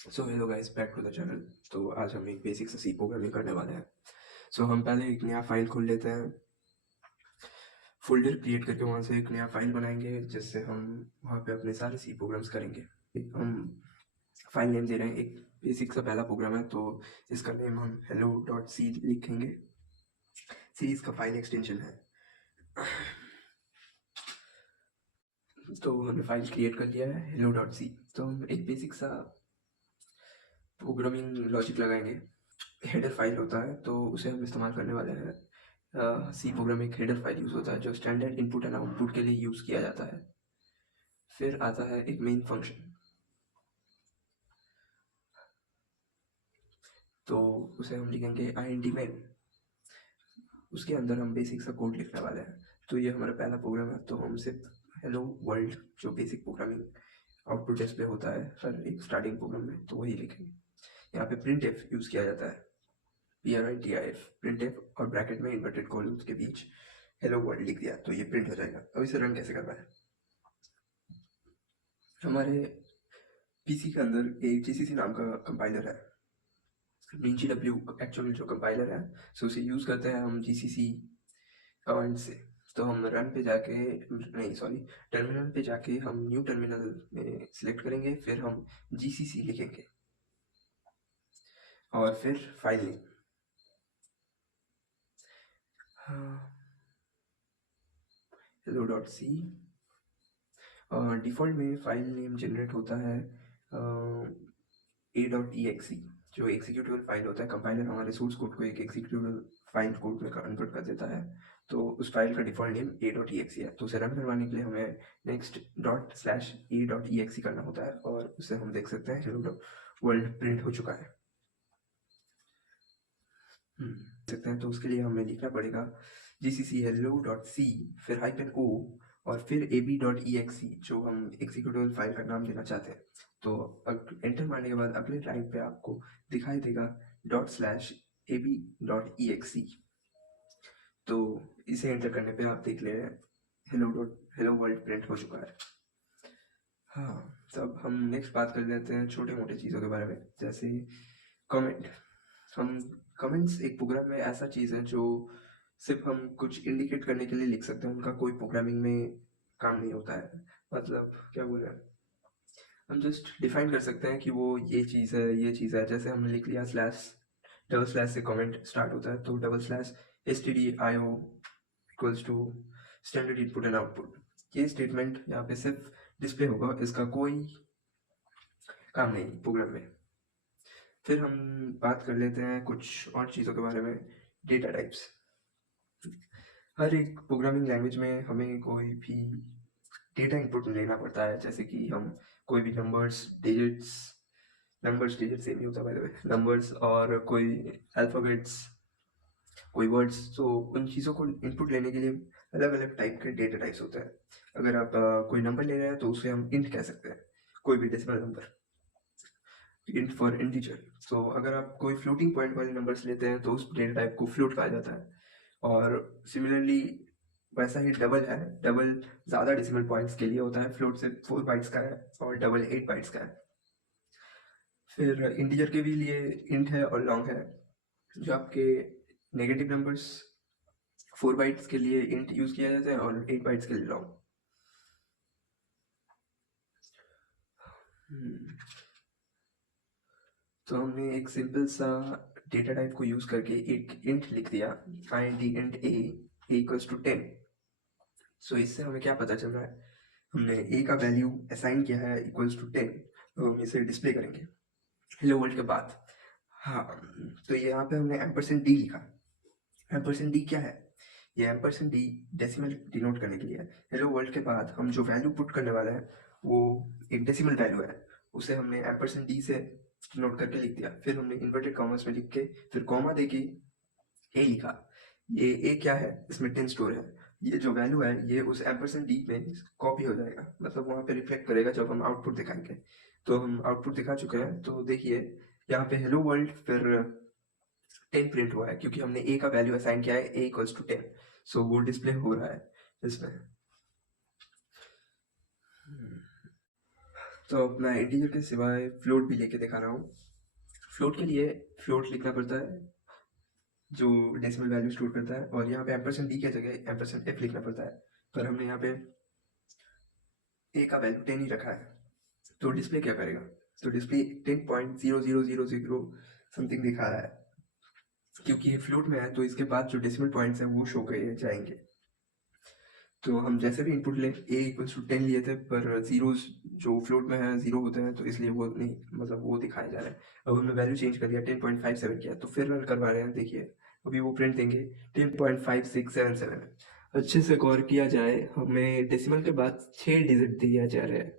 So hello guys, back to the channel. तो आज हम एक बेसिक सा सी प्रोग्रामिंग करने वाले हैं। सो हम पहले एक नया फाइल खोल लेते हैं, फोल्डर क्रिएट करके वहाँ से एक नया फाइल बनाएंगे जिससे हम वहाँ पे अपने सारे सी प्रोग्राम्स करेंगे। हम फाइल नेम दे रहे हैं, एक बेसिक सा पहला प्रोग्राम है तो इसका नेम हम hello डॉट सी लिखेंगे। सी इसका फाइल एक्सटेंशन है। तो हमने फाइल क्रिएट कर लिया है hello डॉट सी। तो हम एक बेसिक सा प्रोग्रामिंग लॉजिक लगाएंगे। हेडर फाइल होता है तो उसे हम इस्तेमाल करने वाले हैं। सी प्रोग्राम एक हेडर फाइल यूज़ होता है जो स्टैंडर्ड इनपुट एंड आउटपुट के लिए यूज़ किया जाता है। फिर आता है एक मेन फंक्शन, तो उसे हम लिखेंगे int main। उसके अंदर हम बेसिक सा कोड लिखने वाले हैं। तो ये हमारा पहला प्रोग्राम है, तो हम सिर्फ हेलो वर्ल्ड जो बेसिक प्रोग्रामिंग आउटपुट डिस्प्ले होता है हर एक स्टार्टिंग प्रोग्राम में, तो वही लिखेंगे। यहाँ पे प्रिंट एफ यूज़ किया जाता है, PRINTIF, प्रिंट एफ, और ब्रैकेट में इन्वर्टेड कॉलम्स के बीच हेलो वर्ल्ड लिख दिया तो ये प्रिंट हो जाएगा। अब इसे रन कैसे करना है? हमारे पीसी के अंदर एक GCC नाम का कंपाइलर है। BGW एक्चुअल जो कंपाइलर है, सो उसे यूज़ करते हैं हम GCC कमांड से। तो हम रन पे जाके, नहीं सॉरी, टर्मिनल पे जाके हम न्यू टर्मिनल में सिलेक्ट करेंगे, फिर हम GCC लिखेंगे और फिर file name. Hello dot C. Default में फाइल नेम जनरेट होता है a.exe, जो एग्जीक्यूटेबल फाइल होता है। कंपाइलर हमारे सोर्स कोड को एक एग्जीक्यूटेबल फाइल कोड में कन्वर्ट कर देता है, तो उस फाइल का डिफ़ॉल्ट नेम a.exe है। तो उसे रन करवाने के लिए हमें नेक्स्ट डॉट स्लैश a.exe करना होता है और उसे हम देख सकते हैं हेलो वर्ल्ड प्रिंट हो चुका है। सकते हैं, तो उसके लिए हमें लिखना पड़ेगा GCC hello डॉट सी, फिर -o, और फिर ab.exe जो हम एग्जीक्यूटेबल फाइल का नाम देना चाहते हैं। तो एंटर मारने के बाद अगले लाइन पे आपको दिखाई देगा .ab.exe। तो इसे एंटर करने पे आप देख ले रहे हैं हेलो वर्ल्ड प्रिंट हो चुका है। हाँ, तब हम नेक्स्ट बात कर लेते हैं छोटे मोटे चीज़ों के बारे में, जैसे कमेंट। हम कमेंट्स एक प्रोग्राम में ऐसा चीज़ है जो सिर्फ हम कुछ इंडिकेट करने के लिए लिख सकते हैं, उनका कोई प्रोग्रामिंग में काम नहीं होता है। मतलब क्या बोले, हम जस्ट डिफाइन कर सकते हैं कि वो ये चीज़ है, ये चीज़ है। जैसे हमने लिख लिया स्लैश, डबल स्लैश से कमेंट स्टार्ट होता है, तो double slash stdio equals to standard input and output. ये स्टेटमेंट यहाँ पे सिर्फ डिस्प्ले होगा, इसका कोई काम नहीं प्रोग्राम में। फिर हम बात कर लेते हैं कुछ और चीज़ों के बारे में। Data types. हर एक प्रोग्रामिंग लैंग्वेज में हमें कोई भी डेटा इनपुट लेना पड़ता है, जैसे कि हम कोई भी नंबर्स डिजिट सेम ही होता है बाय द वे, नंबर्स और कोई अल्फ़ाबेट्स, कोई वर्ड्स। तो उन चीज़ों को इनपुट लेने के लिए अलग अलग टाइप के डेटा टाइप्स होते हैं। अगर आप कोई नंबर ले रहे हैं तो उसे हम इंट कह सकते हैं, कोई भी decimal number, int for integer. तो अगर आप कोई फ्लोटिंग पॉइंट वाले नंबर्स लेते हैं तो उस डेटा टाइप को फ्लोट कहा जाता है। और सिमिलरली वैसा ही डबल है, डबल ज़्यादा डेसिमल पॉइंट्स के लिए होता है, फ्लोट से 4 बाइट्स का है और डबल 8 बाइट्स का है। फिर इंटीजर के भी लिए इंट है और लॉन्ग है। जो आपके नेगेटिव नंबर्स 4 बाइट्स के लिए इंट यूज़ किया जाता है और 8 बाइट्स के लिए लॉन्ग। तो हमने एक सिंपल सा डेटा टाइप को यूज़ करके एक इंट लिख दिया, int a इक्वल्स टू 10। सो इससे हमें क्या पता चल रहा है, हमने a का वैल्यू असाइन किया है इक्वल्स टू 10, तो हम इसे डिस्प्ले करेंगे हेलो वर्ल्ड के बाद। हाँ, तो यहाँ पे हमने $d लिखा। $d क्या है? ये $d डेसिमल डिनोट करने के लिए है। हेलो वर्ल्ड के बाद हम जो वैल्यू पुट करने वाले हैं वो एक डेसिमल वैल्यू है, उसे हमने $d से डिनोट करके लिख दिया। फिर हमने इन्वर्टेड कॉमर्स में लिख के फिर कॉमा दे के ए लिखा। ये ए क्या है, इसमें 10 स्टोर है। ये जो वैल्यू है ये उस $d में कॉपी हो जाएगा, मतलब वहाँ पे रिफ्लेक्ट करेगा जब हम आउटपुट दिखाएंगे। तो हम आउटपुट दिखा चुके हैं, तो देखिए यहाँ पे हेलो वर्ल्ड फिर 10 प्रिंट हुआ है क्योंकि हमने ए का वैल्यू असाइन किया है a इक्वल्स टू 10। सो वो डिस्प्ले हो रहा है इसमें। तो अब मैं इंटीजर के सिवाय फ्लोट भी लेके दिखा रहा हूँ। फ्लोट के लिए फ्लोट लिखना पड़ता है जो डेसिमल वैल्यू स्टोर करता है, और यहाँ पे एम्परसेंड डी की जगह एम्परसेंड एफ लिखना पड़ता है, पर हमने यहाँ पे ए का वैल्यू 10 ही रखा है। तो डिस्प्ले क्या करेगा, तो डिस्प्ले 10.0000 समथिंग दिखा रहा है, क्योंकि ये फ्लोट में है तो इसके बाद जो डेसिमल पॉइंट्स हैं वो शो किए जाएंगे। तो हम जैसे भी इनपुट लें, ए इक्वल्स टू 10 लिए थे, पर जीरोज जो फ्लोट में है जीरो होते हैं, तो इसलिए वो नहीं, मतलब वो दिखाया जा रहा है। अब हमने वैल्यू चेंज कर दिया, 10.57 किया, तो फिर रन करवा रहे हैं। देखिए अभी वो प्रिंट देंगे 10.5677। अच्छे से गौर किया जाए, हमें डेसिमल के बाद 6 डिजिट दिया जा रहा है,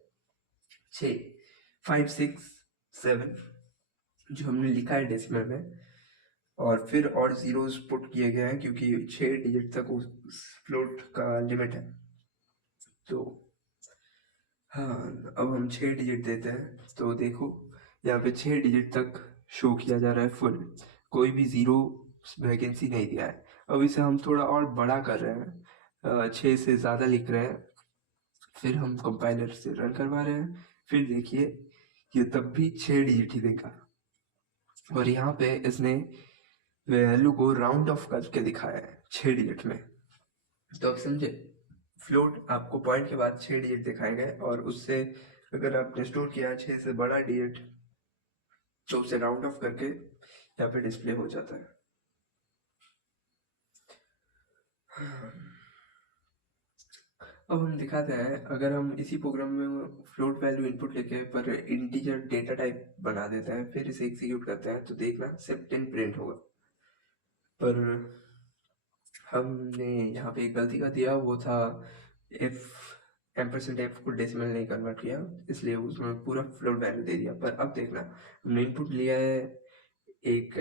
6, 5, 6, 7 जो हमने लिखा है डेसिमल में, और फिर और जीरोस पुट किए गए हैं क्योंकि 6 डिजिट तक उस फ्लोट का लिमिट है। तो हाँ, अब हम 6 डिजिट देते हैं, तो देखो यहाँ पे 6 डिजिट तक शो किया जा रहा है फुल, कोई भी ज़ीरो वैकेंसी नहीं दिया है। अब इसे हम थोड़ा और बड़ा कर रहे हैं, 6 से ज़्यादा लिख रहे हैं, फिर हम कंपाइलर से रन करवा रहे हैं, फिर देखिए ये तब भी 6 डिजिट ही देगा, और यहाँ पे इसने वैल्यू को राउंड ऑफ करके दिखाया है 6 डिजिट में। तो अब समझे, फ्लोट आपको पॉइंट के बाद 6 डिजिट दिखाएंगे, और उससे अगर आपने स्टोर किया 6 से बड़ा डिजिट तो उसे राउंड ऑफ करके यहाँ पे डिस्प्ले हो जाता है। अब हम दिखाते हैं, अगर हम इसी प्रोग्राम में फ्लोट वैल्यू इनपुट लेके पर इंटीजर डेटा टाइप बना देते हैं, फिर इसे एग्जीक्यूट करते हैं, तो देखना सिर्फ 10 प्रिंट होगा। पर हमने यहाँ पे एक गलती कर दिया, वो था एम्परसेंड एफ को डेसिमल नहीं कन्वर्ट किया, इसलिए उसमें पूरा फ्लोट वैल्यू दे दिया। पर अब देखना, हमने इनपुट लिया है एक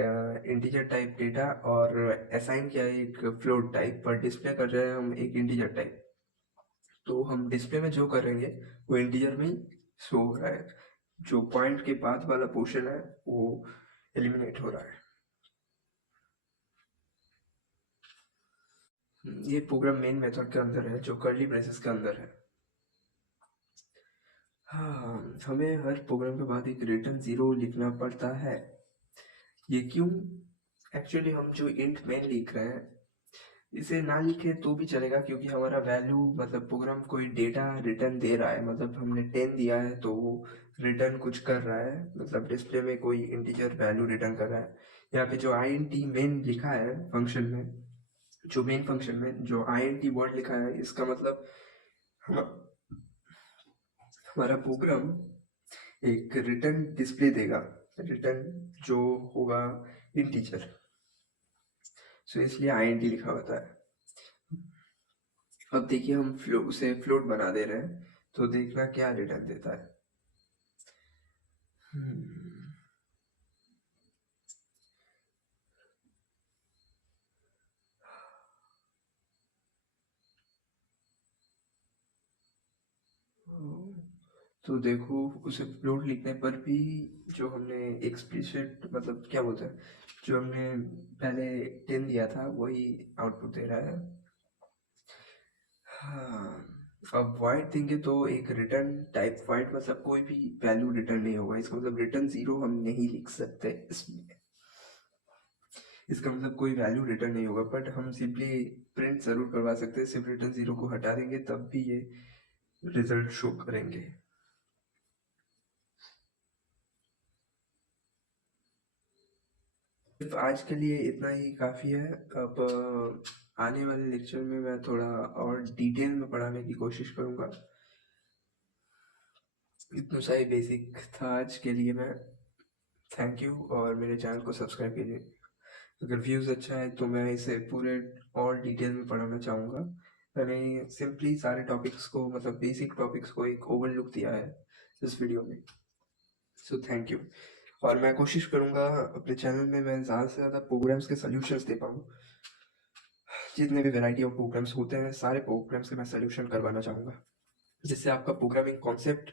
इंटीजर टाइप डेटा, और असाइन किया है एक फ्लोट टाइप, पर डिस्प्ले कर रहे हैं हम एक इंटीजर टाइप। तो हम डिस्प्ले में जो करेंगे वो इंटीजर में ही शो हो रहा है, जो पॉइंट के बाद वाला पोर्शन है वो एलिमिनेट हो रहा है। ये प्रोग्राम मेन मेथड के अंदर है, जो कर्ली ब्रेसेस के अंदर है। हाँ, हमें हर प्रोग्राम के बाद एक रिटर्न ज़ीरो लिखना पड़ता है। ये क्यों? एक्चुअली हम जो इंट मेन लिख रहे हैं, इसे ना लिखे तो भी चलेगा, क्योंकि हमारा वैल्यू, मतलब प्रोग्राम कोई डेटा रिटर्न दे रहा है, मतलब हमने 10 दिया है तो वो रिटर्न कुछ कर रहा है, मतलब डिस्प्ले में कोई इंटीजर वैल्यू रिटर्न कर रहा है। यहाँ पे जो int मेन लिखा है फंक्शन में, जो मेन फंक्शन में जो int वर्ड लिखा है, इसका मतलब हमारा प्रोग्राम एक रिटर्न डिस्प्ले देगा, रिटर्न जो होगा इंटीजर, सो इसलिए int लिखा होता है। अब देखिए हम उसे फ्लोट बना दे रहे हैं, तो देखना क्या रिटर्न देता है। तो देखो उसे फ्लोट लिखने पर भी जो हमने एक्सप्लिसिट, मतलब क्या बोलते हैं, जो हमने पहले 10 दिया था वही आउटपुट दे रहा है। हाँ, अब वाइड देंगे तो एक रिटर्न टाइप वाइड, मतलब कोई भी वैल्यू रिटर्न नहीं होगा, इसका मतलब रिटर्न ज़ीरो हम नहीं लिख सकते इसमें, इसका मतलब कोई वैल्यू रिटर्न नहीं होगा, बट हम सिंपली प्रिंट ज़रूर करवा सकते हैं। सिर्फ रिटर्न ज़ीरो को हटा देंगे तब भी ये रिजल्ट शो करेंगे। सिर्फ आज के लिए इतना ही काफ़ी है। अब आने वाले लेक्चर में मैं थोड़ा और डिटेल में पढ़ाने की कोशिश करूँगा। इतना सा ही बेसिक था आज के लिए। मैं थैंक यू, और मेरे चैनल को सब्सक्राइब कीजिए। अगर व्यूज़ अच्छा है तो मैं इसे पूरे और डिटेल में पढ़ाना चाहूँगा। मैंने सिंपली सारे टॉपिक्स को, मतलब बेसिक टॉपिक्स को एक ओवरलुक दिया है इस वीडियो में। सो थैंक यू, और मैं कोशिश करूँगा अपने चैनल में मैं ज़्यादा से ज़्यादा प्रोग्राम्स के सॉल्यूशंस दे पाऊँ। जितने भी वैरायटी ऑफ प्रोग्राम्स होते हैं, सारे प्रोग्राम्स के मैं सॉल्यूशन करवाना चाहूँगा, जिससे आपका प्रोग्रामिंग कॉन्सेप्ट,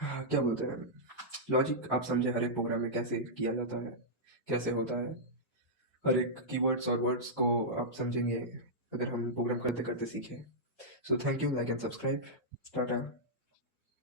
क्या बोलते हैं, लॉजिक आप समझे हर एक प्रोग्राम में कैसे किया जाता है, कैसे होता है। हर एक कीवर्ड्स और वर्ड्स को आप समझेंगे अगर हम प्रोग्राम करते करते सीखें। So thank you, like and subscribe, Tata.